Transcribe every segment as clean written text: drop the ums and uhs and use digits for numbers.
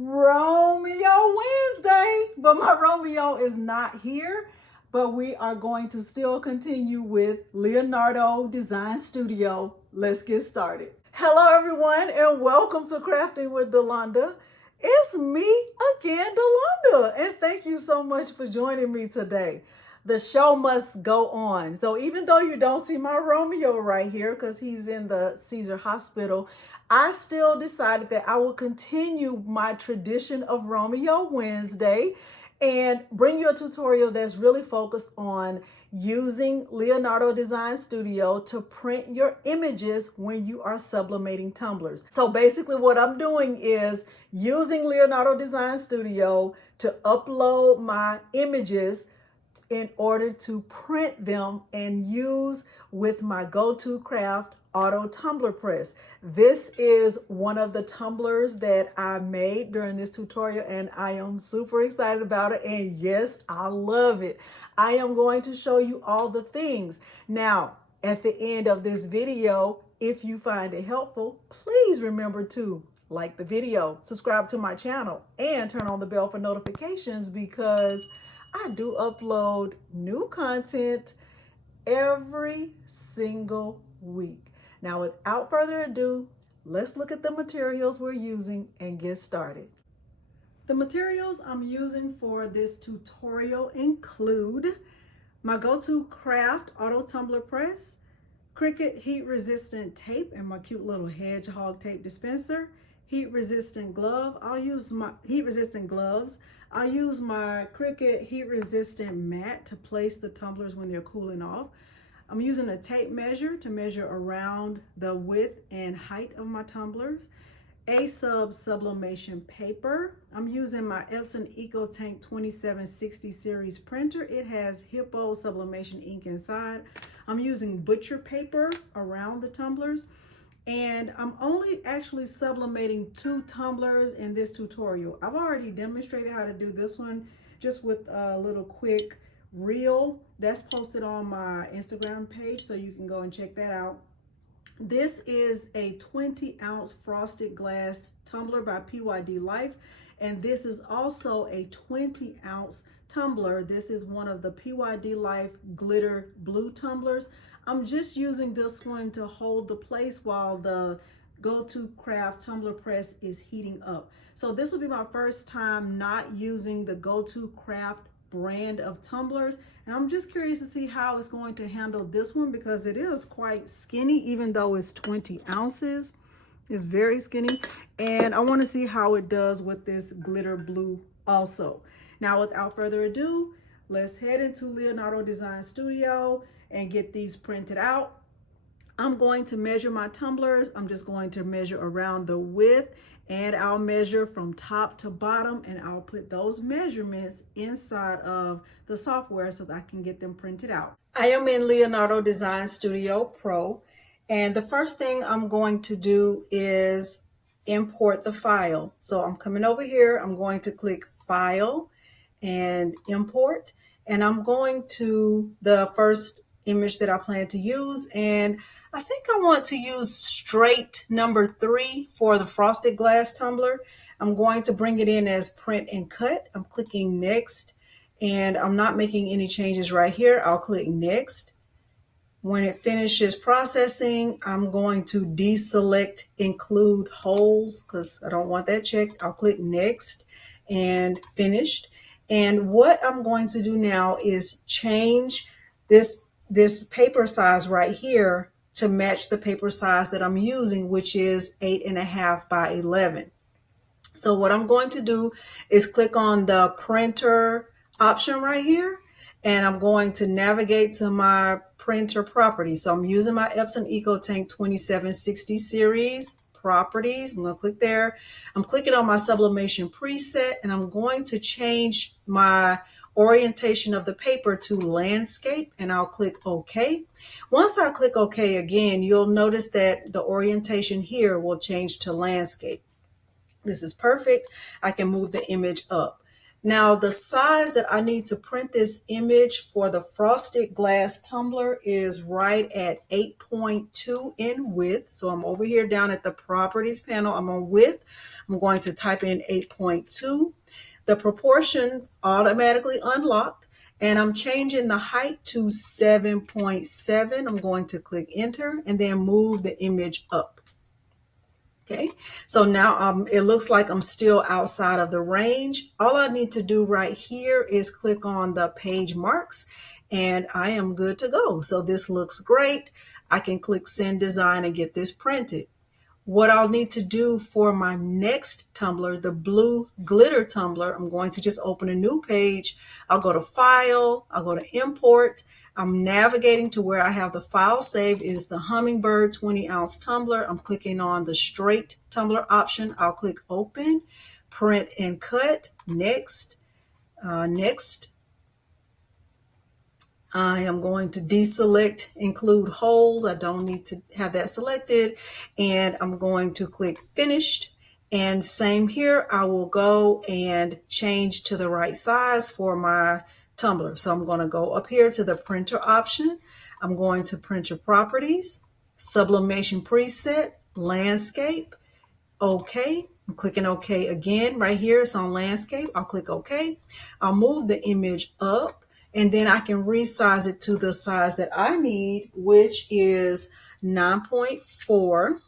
Romeo Wednesday, but my Romeo is not here, but we are going to still continue with Leonardo Design Studio. Let's get started. Hello everyone and welcome to Crafting with Delonda. It's me again, Delonda, and thank you so much for joining me today. The show must go on. So even though you don't see my Romeo right here because he's in the Siser hospital, I still decided that I will continue my tradition of Romeo Wednesday and bring you a tutorial that's really focused on using Leonardo Design Studio to print your images when you are sublimating tumblers. So basically what I'm doing is using Leonardo Design Studio to upload my images in order to print them and use with my Go2Craft Auto Tumbler Press. This is one of the tumblers that I made during this tutorial and I am super excited about it, and yes, I love it. I am going to show you all the things. Now, at the end of this video, if you find it helpful, please remember to like the video, subscribe to my channel, and turn on the bell for notifications because I do upload new content every single week. Now, without further ado, let's look at the materials we're using and get started. The materials I'm using for this tutorial include my Go2Craft Auto Tumbler Press, Cricut heat-resistant tape and my cute little hedgehog tape dispenser, heat-resistant glove. I'll use my heat-resistant gloves. I'll use my Cricut heat-resistant mat to place the tumblers when they're cooling off. I'm using a tape measure to measure around the width and height of my tumblers. A sublimation paper. I'm using my Epson EcoTank 2760 series printer. It has Hippo sublimation ink inside. I'm using butcher paper around the tumblers. And I'm only actually sublimating 2 tumblers in this tutorial. I've already demonstrated how to do this one just with a little quick reel that's posted on my Instagram page, so you can go and check that out. This is a 20-ounce frosted glass tumbler by PYD Life, and this is also a 20-ounce tumbler. This is one of the PYD Life glitter blue tumblers. I'm just using this one to hold the place while the Go2Craft Tumbler Press is heating up. So this will be my first time not using the Go2Craft brand of tumblers, and I'm just curious to see how it's going to handle this one because it is quite skinny. Even though it's 20 ounces, it's very skinny, and I want to see how it does with this glitter blue also. Now, without further ado, let's head into Leonardo Design Studio and get these printed out. I'm going to measure my tumblers. I'm just going to measure around the width, and I'll measure from top to bottom, and I'll put those measurements inside of the software so that I can get them printed out. I am in Leonardo Design Studio Pro, and the first thing I'm going to do is import the file. So I'm coming over here, I'm going to click File and Import, and I'm going to the first image that I plan to use, and I think I want to use straight number 3 for the frosted glass tumbler. I'm going to bring it in as print and cut. I'm clicking next, and I'm not making any changes right here. I'll click next. When it finishes processing, I'm going to deselect include holes because I don't want that checked. I'll click next and finished. And what I'm going to do now is change this paper size right here to match the paper size that I'm using, which is 8.5 by 11. So what I'm going to do is click on the printer option right here, and I'm going to navigate to my printer properties. So I'm using my Epson EcoTank 2760 series properties. I'm going to click there. I'm clicking on my sublimation preset, and I'm going to change my orientation of the paper to landscape, and I'll click OK. Once I click OK again, you'll notice that the orientation here will change to landscape. This is perfect. I can move the image up. Now, the size that I need to print this image for the frosted glass tumbler is right at 8.2 in width. So I'm over here down at the properties panel. I'm on width. I'm going to type in 8.2. The proportions automatically unlocked, and I'm changing the height to 7.7. I'm going to click enter and then move the image up. Okay, so now it looks like I'm still outside of the range. All I need to do right here is click on the page marks and I am good to go. So this looks great. I can click send design and get this printed. What I'll need to do for my next tumbler, the blue glitter tumbler, I'm going to just open a new page. I'll go to File, I'll go to Import. I'm navigating to where I have the file saved. It is the Hummingbird 20-ounce tumbler. I'm clicking on the straight tumbler option. I'll click Open, Print and Cut, Next, Next. I am going to deselect include holes. I don't need to have that selected. And I'm going to click finished. And same here, I will go and change to the right size for my tumbler. So I'm going to go up here to the printer option. I'm going to printer properties, sublimation preset, landscape, OK. I'm clicking OK again. Right here, it's on landscape. I'll click OK. I'll move the image up. And then I can resize it to the size that I need, which is 9.4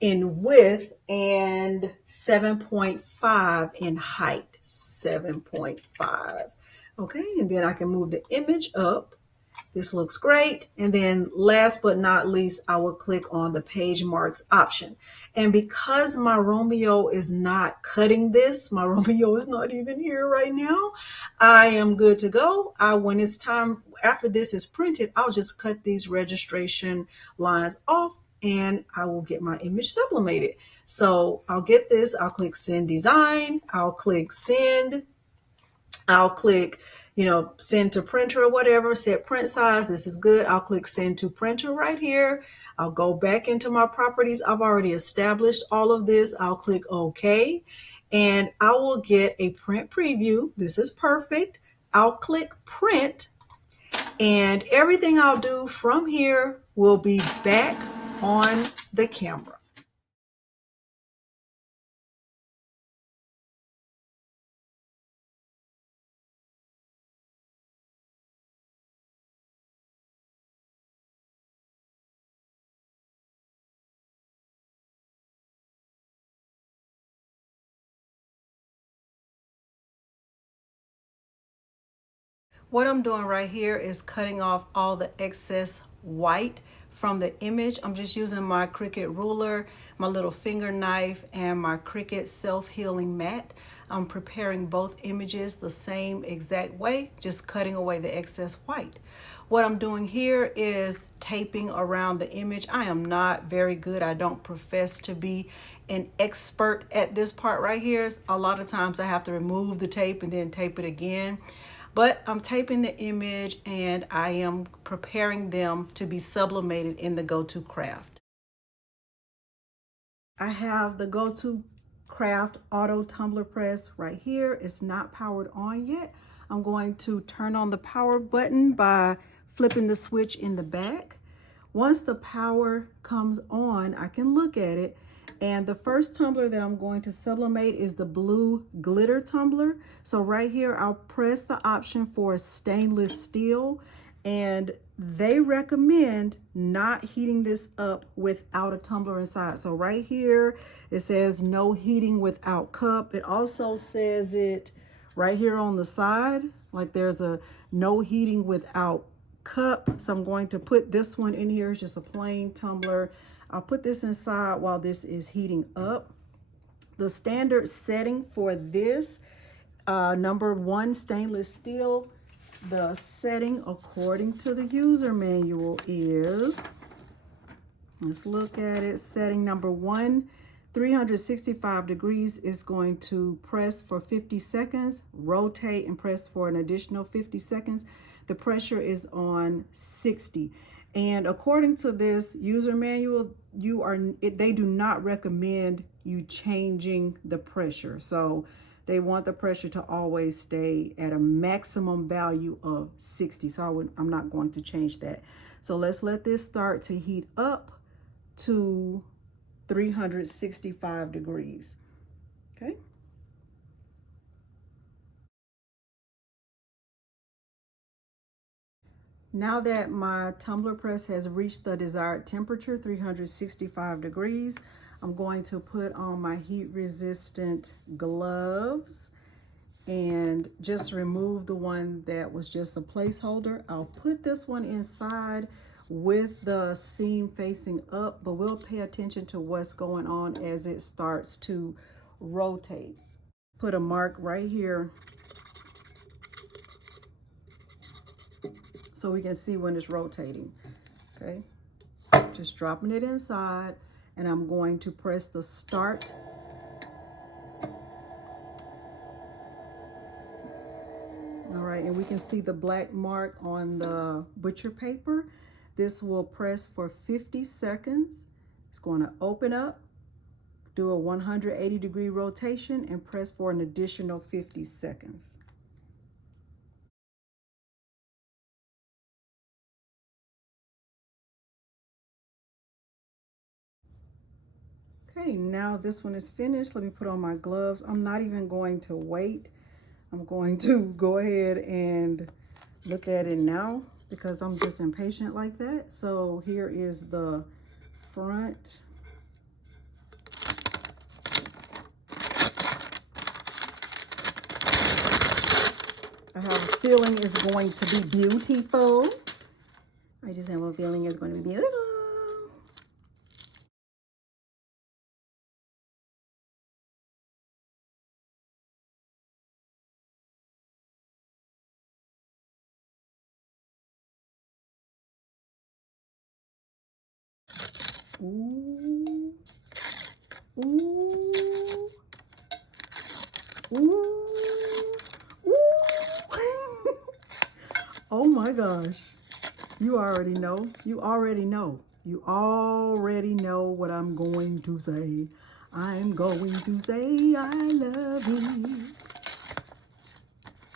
in width and 7.5 in height. 7.5. Okay, and then I can move the image up. This looks great. And then last but not least, I will click on the page marks option. And because my Romeo is not cutting this, my Romeo is not even here right now, I am good to go. When it's time, after this is printed, I'll just cut these registration lines off and I will get my image sublimated. So I'll get this, I'll click send design, I'll click send, I'll click send to printer or whatever, set print size. This is good. I'll click send to printer right here. I'll go back into my properties. I've already established all of this. I'll click OK and I will get a print preview. This is perfect. I'll click print and everything I'll do from here will be back on the camera. What I'm doing right here is cutting off all the excess white from the image. I'm just using my Cricut ruler, my little finger knife, and my Cricut self-healing mat. I'm preparing both images the same exact way, just cutting away the excess white. What I'm doing here is taping around the image. I am not very good. I don't profess to be an expert at this part right here. A lot of times I have to remove the tape and then tape it again. But I'm taping the image and I am preparing them to be sublimated in the Go2Craft. I have the Go2Craft Auto Tumbler Press right here. It's not powered on yet. I'm going to turn on the power button by flipping the switch in the back. Once the power comes on, I can look at it. And the first tumbler that I'm going to sublimate is the blue glitter tumbler. So right here, I'll press the option for stainless steel. And they recommend not heating this up without a tumbler inside. So right here, it says no heating without cup. It also says it right here on the side, like there's a no heating without cup. So I'm going to put this one in here. It's just a plain tumbler. I'll put this inside while this is heating up. The standard setting for this, number 1 stainless steel, the setting according to the user manual is, let's look at it, setting number 1, 365 degrees is going to press for 50 seconds, rotate and press for an additional 50 seconds. The pressure is on 60. And according to this user manual, they do not recommend you changing the pressure. So they want the pressure to always stay at a maximum value of 60. So I'm not going to change that. So let's let this start to heat up to 365 degrees. Okay. Now that my tumbler press has reached the desired temperature, 365 degrees, I'm going to put on my heat resistant gloves and just remove the one that was just a placeholder. I'll put this one inside with the seam facing up, but we'll pay attention to what's going on as it starts to rotate. Put a mark right here so we can see when it's rotating. Okay, just dropping it inside, and I'm going to press the start. All right, and we can see the black mark on the butcher paper. This will press for 50 seconds. It's going to open up, do a 180-degree rotation, and press for an additional 50 seconds. Okay, now this one is finished. Let me put on my gloves. I'm not even going to wait. I'm going to go ahead and look at it now because I'm just impatient like that. So here is the front. I have a feeling it's going to be beautiful. I just have a feeling it's going to be beautiful. Ooh. Ooh. Ooh. Ooh. Oh my gosh. You already know. You already know. You already know what I'm going to say. I'm going to say I love you.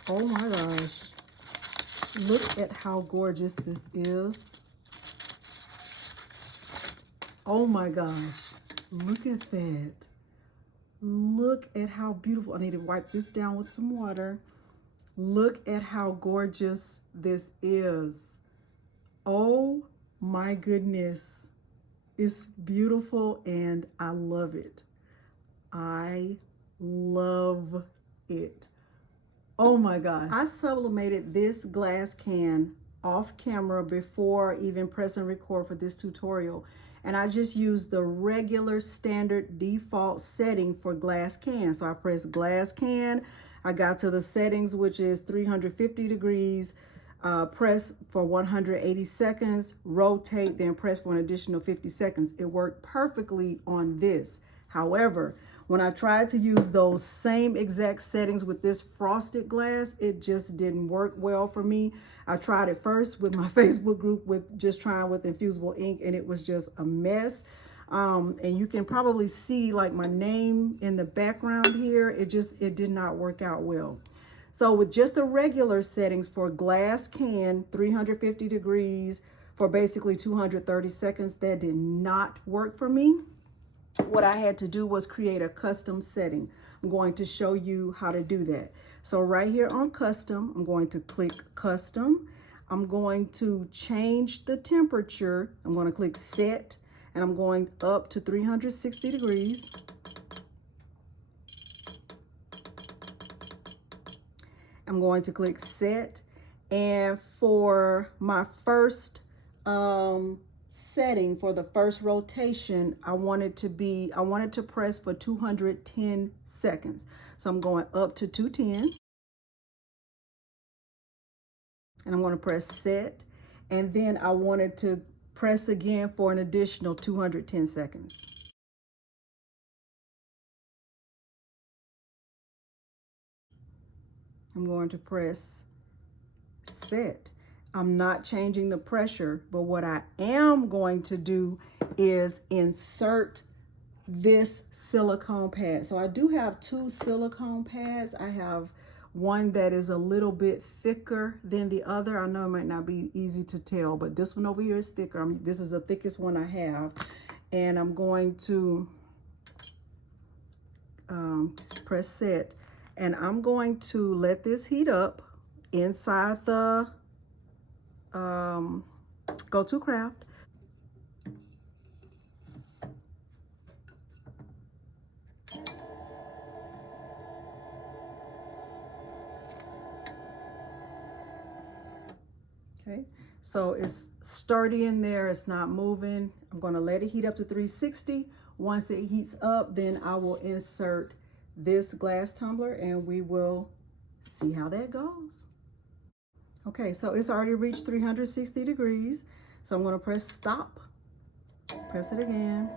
Oh my gosh. Look at how gorgeous this is. Oh my gosh. Look at that. Look at how beautiful. I need to wipe this down with some water. Look at how gorgeous this is. Oh my goodness. It's beautiful and I love it. I love it. Oh my gosh. I sublimated this glass can off camera before even pressing record for this tutorial. And I just used the regular standard default setting for glass can. So I pressed glass can. I got to the settings, which is 350 degrees. Press for 180 seconds, rotate, then press for an additional 50 seconds. It worked perfectly on this. However, when I tried to use those same exact settings with this frosted glass, it just didn't work well for me. I tried it first with my Facebook group with just trying with infusible ink, and it was just a mess. And you can probably see like my name in the background here. It did not work out well. So with just the regular settings for glass can, 350 degrees for basically 230 seconds, that did not work for me. What I had to do was create a custom setting. I'm going to show you how to do that. So right here on custom, I'm going to click custom. I'm going to change the temperature. I'm going to click set, and I'm going up to 360 degrees. I'm going to click set, and for my first setting, for the first rotation, I wanted to press for 210 seconds. So I'm going up to 210, and I'm going to press set, and then I wanted to press again for an additional 210 seconds. I'm going to press set. I'm not changing the pressure, but what I am going to do is insert this silicone pad. So I do have two silicone pads. I have one that is a little bit thicker than the other. I know it might not be easy to tell, but this one over here is thicker. This is the thickest one I have. And I'm going to press set. And I'm going to let this heat up inside the Go2Craft. Okay, so it's sturdy in there, it's not moving. I'm going to let it heat up to 360. Once it heats up, then I will insert this glass tumbler and we will see how that goes. Okay, so it's already reached 360 degrees. So I'm going to press stop, press it again.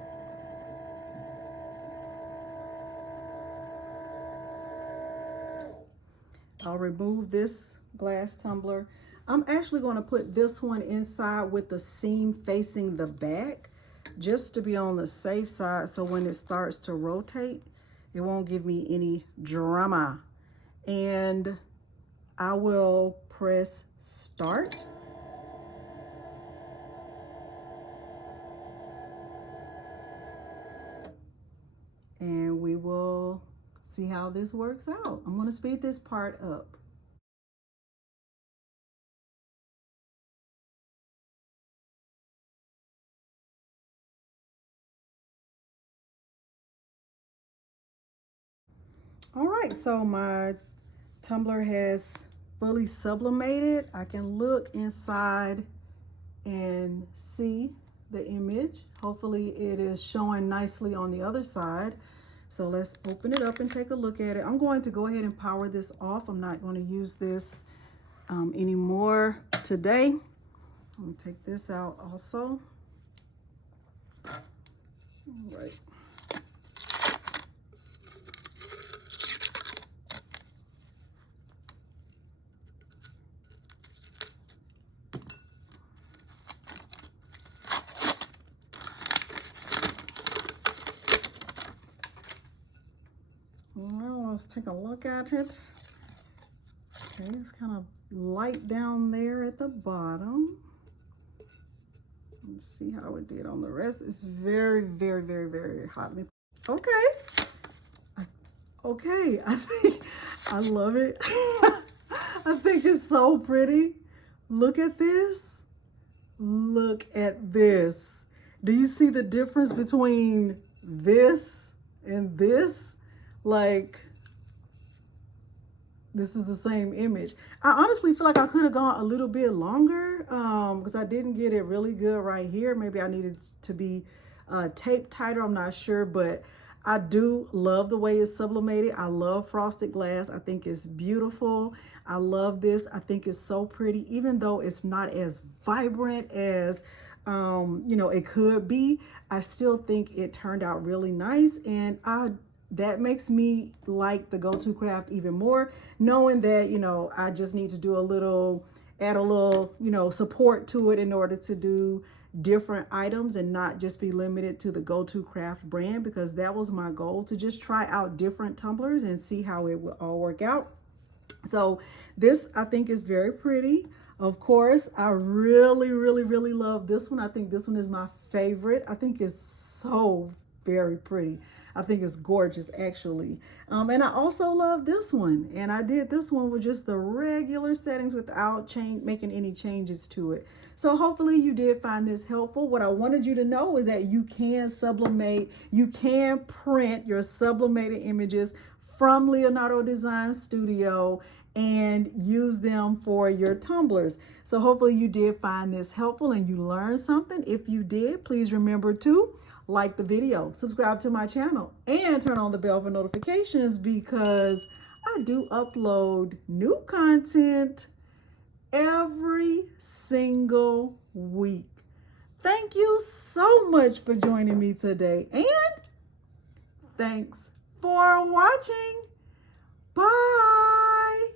I'll remove this glass tumbler. I'm actually going to put this one inside with the seam facing the back, just to be on the safe side, so when it starts to rotate, it won't give me any drama. And I will press start. And we will see how this works out. I'm going to speed this part up. All right, so my tumbler has fully sublimated. I can look inside and see the image. Hopefully it is showing nicely on the other side. So let's open it up and take a look at it. I'm going to go ahead and power this off. I'm not going to use this anymore today. I'm going to take this out also. All right. Well, let's take a look at it. Okay, it's kind of light down there at the bottom. Let's see how it did on the rest. It's very, very, very, very hot. Okay. Okay, I think I love it. I think it's so pretty. Look at this. Look at this. Do you see the difference between this and this? Like, this is the same image. I honestly feel like I could have gone a little bit longer because I didn't get it really good right here. Maybe I needed to be taped tighter. I'm not sure, but I do love the way it's sublimated. I love frosted glass. I think it's beautiful. I love this. I think it's so pretty, even though it's not as vibrant as you know, it could be. I still think it turned out really nice, and that makes me like the Go2Craft even more, knowing that, you know, I just need to do add a little, you know, support to it in order to do different items and not just be limited to the Go2Craft brand, because that was my goal, to just try out different tumblers and see how it will all work out. So this, I think, is very pretty. Of course, I really, really, really love this one. I think this one is my favorite. I think it's so very pretty. I think it's gorgeous, actually. And I also love this one. And I did this one with just the regular settings without making any changes to it. So hopefully you did find this helpful. What I wanted you to know is that you can sublimate, you can print your sublimated images from Leonardo Design Studio and use them for your tumblers. So hopefully you did find this helpful and you learned something. If you did, please remember to like the video, subscribe to my channel, and turn on the bell for notifications, because I do upload new content every single week. Thank you so much for joining me today, and thanks for watching. Bye.